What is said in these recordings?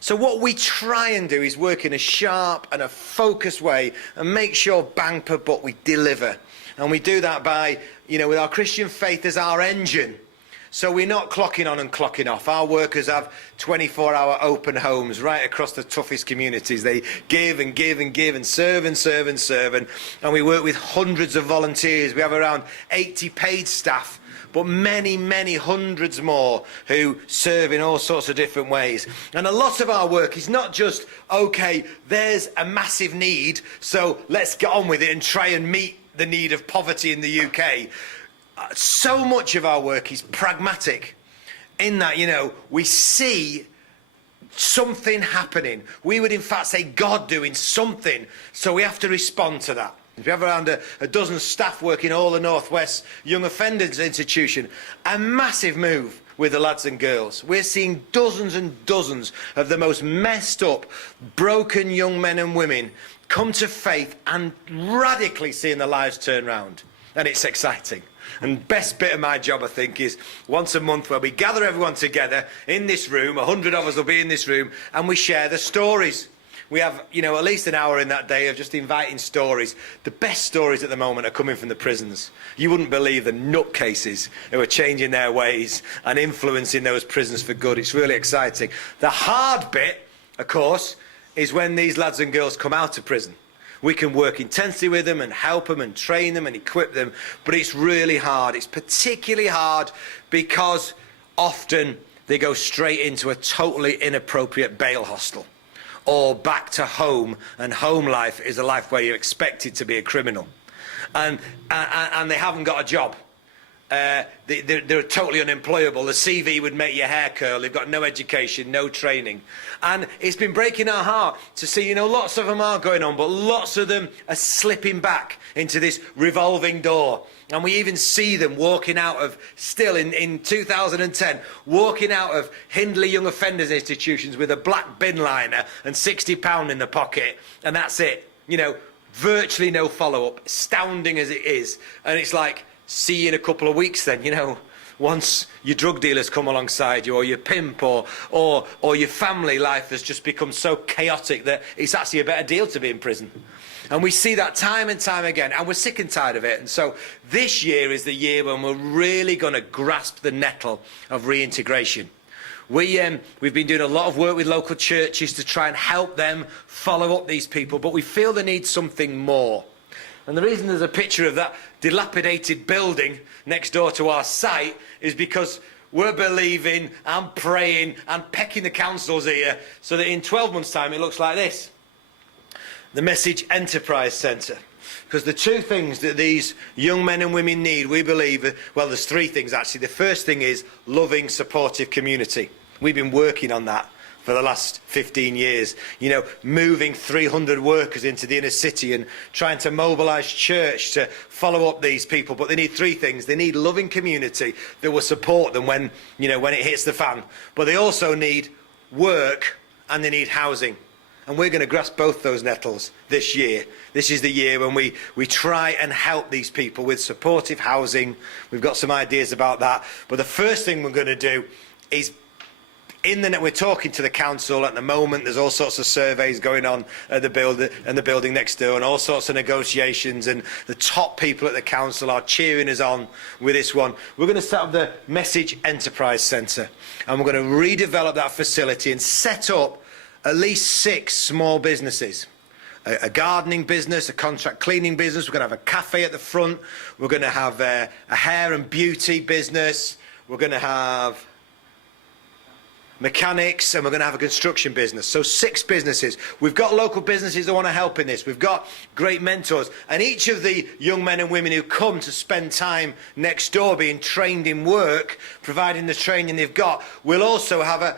So what we try and do is work in a sharp and a focused way and make sure bang per buck we deliver. And we do that by, with our Christian faith as our engine. So we're not clocking on and clocking off. Our workers have 24-hour open homes right across the toughest communities. They give and give and give and serve and serve and serve. And we work with hundreds of volunteers. We have around 80 paid staff, but many, many hundreds more who serve in all sorts of different ways. And a lot of our work is not just, okay, there's a massive need, so let's get on with it and try and meet the need of poverty in the UK. So much of our work is pragmatic in that, we see something happening. We would in fact say God doing something, so we have to respond to that. We have around a dozen staff working all the North West Young Offenders Institution. A massive move with the lads and girls. We're seeing dozens and dozens of the most messed up, broken young men and women come to faith and radically seeing their lives turn round. And it's exciting. And best bit of my job, I think, is once a month where we gather everyone together in this room, 100 of us will be in this room, and we share the stories. We have, at least an hour in that day of just inviting stories. The best stories at the moment are coming from the prisons. You wouldn't believe the nutcases who are changing their ways and influencing those prisons for good. It's really exciting. The hard bit, of course, is when these lads and girls come out of prison. We can work intensely with them and help them and train them and equip them, but it's really hard. It's particularly hard because often they go straight into a totally inappropriate bail hostel or back to home, and home life is a life where you're expected to be a criminal. And they haven't got a job. They're totally unemployable. The CV would make your hair curl. They've got no education, no training. And it's been breaking our heart to see, lots of them are going on, but lots of them are slipping back into this revolving door. And we even see them walking out of, still in 2010, walking out of Hindley Young Offenders Institutions with a black bin liner and £60 in the pocket. And that's it. Virtually no follow-up, astounding as it is. And it's like, see you in a couple of weeks then, once your drug dealers come alongside you, or your pimp, or your family life has just become so chaotic that it's actually a better deal to be in prison. And we see that time and time again, and we're sick and tired of it. And so this year is the year when we're really going to grasp the nettle of reintegration. We've been doing a lot of work with local churches to try and help them follow up these people, but we feel they need something more. And the reason there's a picture of that dilapidated building next door to our site is because we're believing and praying and pecking the council's ear so that in 12 months' time it looks like this. The Message Enterprise Centre. Because the two things that these young men and women need, we believe, well, there's three things actually. The first thing is loving, supportive community. We've been working on that for the last 15 years, moving 300 workers into the inner city and trying to mobilise church to follow up these people. But they need three things. They need loving community that will support them when it hits the fan. But they also need work and they need housing. And we're going to grasp both those nettles this year. This is the year when we try and help these people with supportive housing. We've got some ideas about that. But the first thing we're going to do is, we're talking to the council at the moment. There's all sorts of surveys going on at the building next door, and all sorts of negotiations, and the top people at the council are cheering us on with this one. We're going to set up the Message Enterprise Centre, and we're going to redevelop that facility and set up at least 6 small businesses. A gardening business, a contract cleaning business. We're going to have a cafe at the front. We're going to have a hair and beauty business. We're going to have mechanics, and we're going to have a construction business. So 6 businesses. We've got local businesses that want to help in this. We've got great mentors, and each of the young men and women who come to spend time next door being trained in work, providing the training they've got, will also have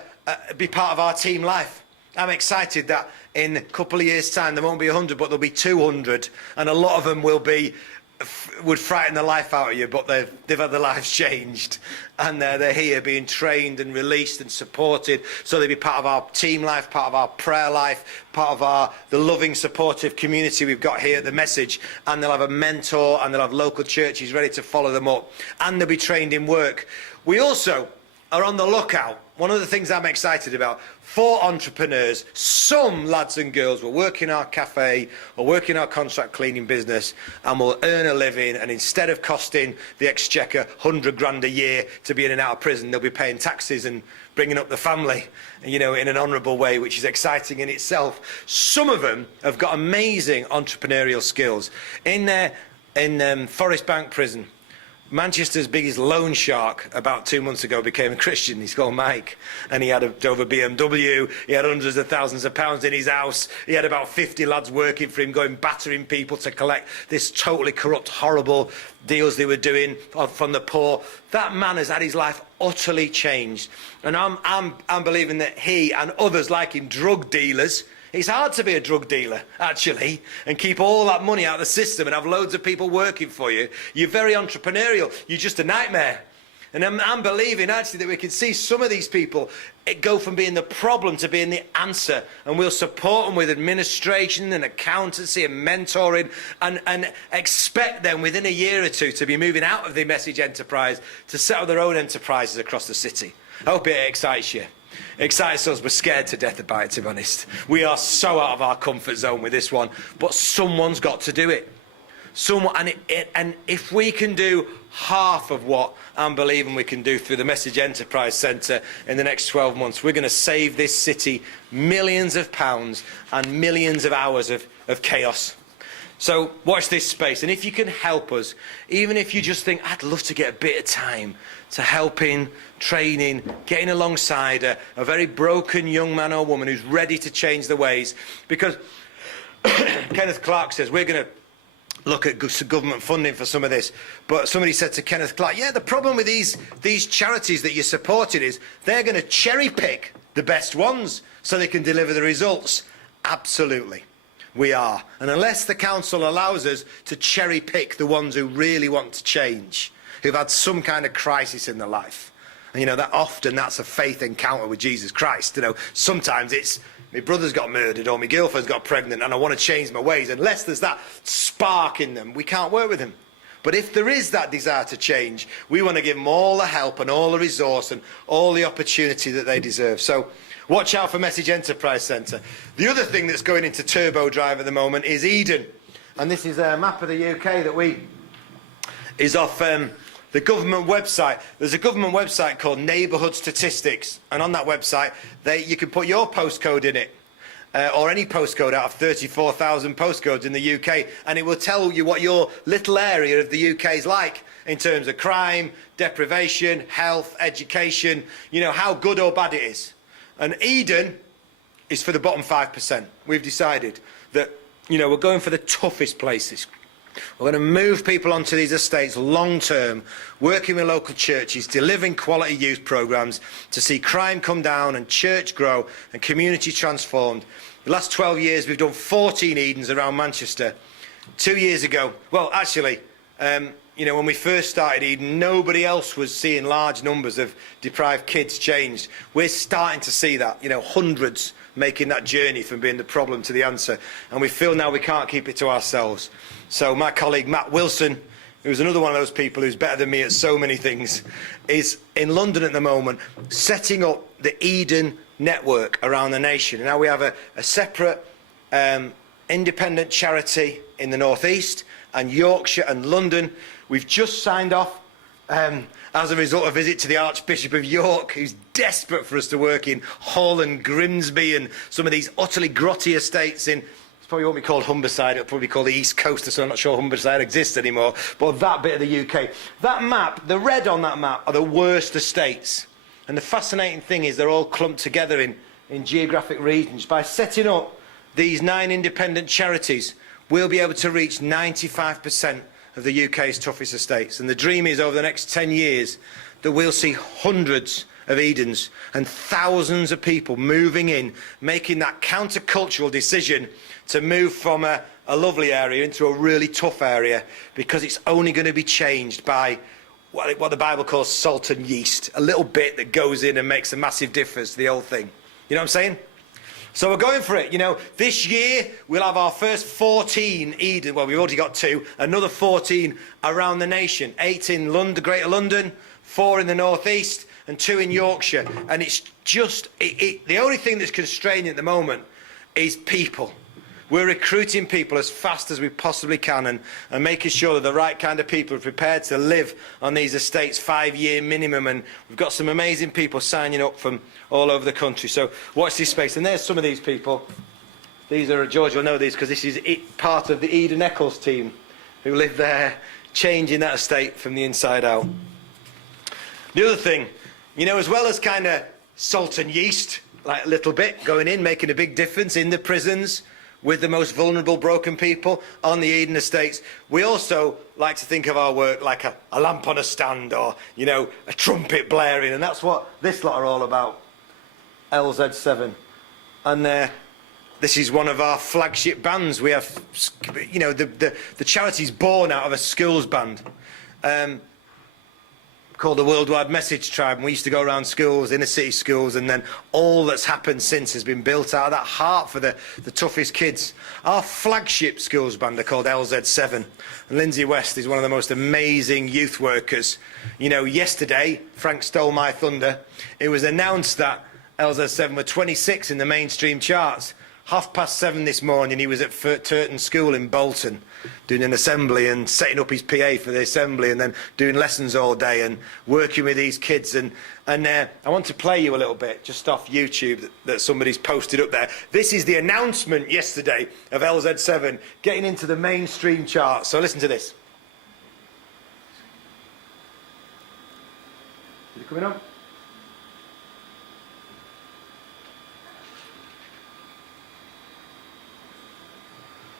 be part of our team life. I'm excited that in a couple of years' time there won't be 100, but there'll be 200, and a lot of them would frighten the life out of you, but they've had their lives changed, and they're here being trained and released and supported, so they'll be part of our team life, part of our prayer life, part of the loving, supportive community we've got here at the Message, and they'll have a mentor, and they'll have local churches ready to follow them up, and they'll be trained in work. We also are on the lookout. One of the things I'm excited about for entrepreneurs, some lads and girls will work in our cafe or work in our contract cleaning business and will earn a living, and instead of costing the exchequer 100 grand a year to be in and out of prison, they'll be paying taxes and bringing up the family, you know, in an honourable way, which is exciting in itself. Some of them have got amazing entrepreneurial skills. In Forest Bank Prison, Manchester's biggest loan shark about 2 months ago became a Christian. He's called Mike, and he had a Dover BMW. He had hundreds of thousands of pounds in his house. He had about 50 lads working for him, going battering people to collect this totally corrupt, horrible deals they were doing from the poor. That man has had his life utterly changed, and I'm believing that he and others like him, drug dealers. It's hard to be a drug dealer, actually, and keep all that money out of the system and have loads of people working for you. You're very entrepreneurial. You're just a nightmare. And I'm believing, actually, that we can see some of these people go from being the problem to being the answer. And we'll support them with administration and accountancy and mentoring, and expect them within a year or two to be moving out of the message enterprise to set up their own enterprises across the city. I hope it excites you. It excites us. We're scared to death about it, to be honest. We are so out of our comfort zone with this one, but someone's got to do it. And if we can do half of what I'm believing we can do through the Message Enterprise Centre in the next 12 months, we're going to save this city millions of pounds and millions of hours of chaos. So watch this space, and if you can help us, even if you just think, I'd love to get a bit of time to helping, training, getting alongside a very broken young man or woman who's ready to change the ways, because Kenneth Clark says we're going to look at government funding for some of this, but somebody said to Kenneth Clark, yeah, the problem with these charities that you're supporting is they're going to cherry pick the best ones so they can deliver the results. Absolutely. We are. And unless the council allows us to cherry pick the ones who really want to change, who've had some kind of crisis in their life, and you know, that often that's a faith encounter with Jesus Christ. You know, sometimes it's my brother's got murdered or my girlfriend's got pregnant and I want to change my ways. Unless there's that spark in them, we can't work with them. But if there is that desire to change, we want to give them all the help and all the resource and all the opportunity that they deserve. So watch out for Message Enterprise Centre. The other thing that's going into turbo drive at the moment is Eden. And this is a map of the UK that is off the government website. There's a government website called Neighbourhood Statistics. And on that website, you can put your postcode in it. Or any postcode out of 34,000 postcodes in the UK. And it will tell you what your little area of the UK is like in terms of crime, deprivation, health, education, you know, how good or bad it is. And Eden is for the bottom 5%. We've decided that, you know, we're going for the toughest places. We're going to move people onto these estates long term, working with local churches, delivering quality youth programmes to see crime come down and church grow and community transformed. The last 12 years we've done 14 Edens around Manchester. 2 years ago, well actually, you know, when we first started Eden, nobody else was seeing large numbers of deprived kids changed. We're starting to see that, you know, hundreds making that journey from being the problem to the answer. And we feel now we can't keep it to ourselves. So my colleague Matt Wilson, who's another one of those people who's better than me at so many things, is in London at the moment setting up the Eden network around the nation. And now we have a separate independent charity in the northeast and Yorkshire and London. We've just signed off as a result of a visit to the Archbishop of York, who's desperate for us to work in Hull and Grimsby and some of these utterly grotty estates in, it's probably won't be called Humberside, it'll probably be called the East Coast, so I'm not sure Humberside exists anymore, but that bit of the UK. That map, the red on that map, are the worst estates. And the fascinating thing is they're all clumped together in geographic regions. By setting up these 9 independent charities, we'll be able to reach 95% of the UK's toughest estates. And the dream is over the next 10 years that we'll see hundreds of Edens and thousands of people moving in, making that countercultural decision to move from a lovely area into a really tough area, because it's only going to be changed by what the Bible calls salt and yeast, a little bit that goes in and makes a massive difference to the whole thing. You know what I'm saying? So we're going for it. You know, this year we'll have our first 14 Eden. Well, we've already got 2, another 14 around the nation. 8 in London, Greater London, 4 in the northeast, and 2 in Yorkshire. And it's just, the only thing that's constraining at the moment is people. We're recruiting people as fast as we possibly can and making sure that the right kind of people are prepared to live on these estates 5-year minimum. And we've got some amazing people signing up from all over the country. So watch this space. And there's some of these people. These are, George will know these because this is part of the Eden Eccles team who live there, changing that estate from the inside out. The other thing, you know, as well as kind of salt and yeast, like a little bit, going in, making a big difference in the prisons, with the most vulnerable, broken people on the Eden estates, we also like to think of our work like a lamp on a stand or, you know, a trumpet blaring, and that's what this lot are all about, LZ7. And this is one of our flagship bands. We have, you know, the charity's born out of a schools band called the Worldwide Message Tribe, and we used to go around schools, inner city schools, and then all that's happened since has been built out of that heart for the toughest kids. Our flagship schools band are called LZ7, and Lindsay West is one of the most amazing youth workers. You know, yesterday, Frank stole my thunder, it was announced that LZ7 were 26 in the mainstream charts. 7:30 this morning, he was at Turton School in Bolton doing an assembly and setting up his PA for the assembly and then doing lessons all day and working with these kids. And I want to play you a little bit just off YouTube that somebody's posted up there. This is the announcement yesterday of LZ7 getting into the mainstream charts. So listen to this. Is it coming up?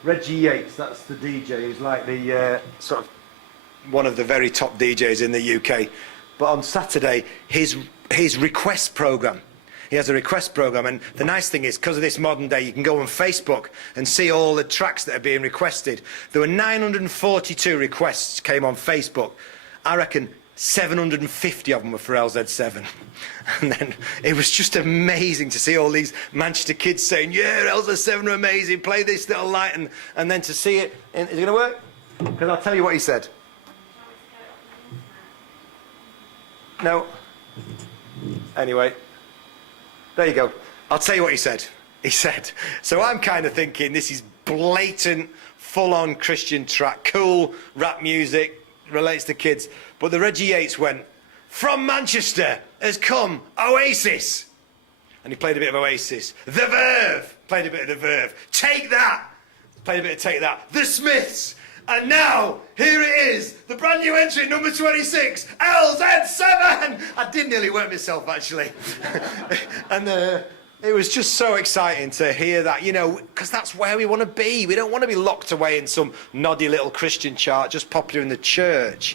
Reggie Yates, that's the DJ, who's like the sort of one of the very top DJs in the UK. But on Saturday, his request programme, he has a request programme, and the nice thing is, because of this modern day, you can go on Facebook and see all the tracks that are being requested. There were 942 requests came on Facebook. I reckon 750 of them were for LZ7. And then it was just amazing to see all these Manchester kids saying, yeah, LZ7 are amazing, play this little light, and then to see it, is it going to work? Because I'll tell you what he said. No. Anyway, there you go. I'll tell you what he said. He said, so I'm kind of thinking this is blatant, full-on Christian track, cool rap music, relates to kids. But the Reggie Yates went, from Manchester has come Oasis. And he played a bit of Oasis. The Verve, played a bit of The Verve. Take That, played a bit of Take That. The Smiths. And now, here it is, the brand new entry, number 26, LZ7. I did nearly work myself, actually. And it was just so exciting to hear that, you know, because that's where we want to be. We don't want to be locked away in some noddy little Christian chart, just popular in the church.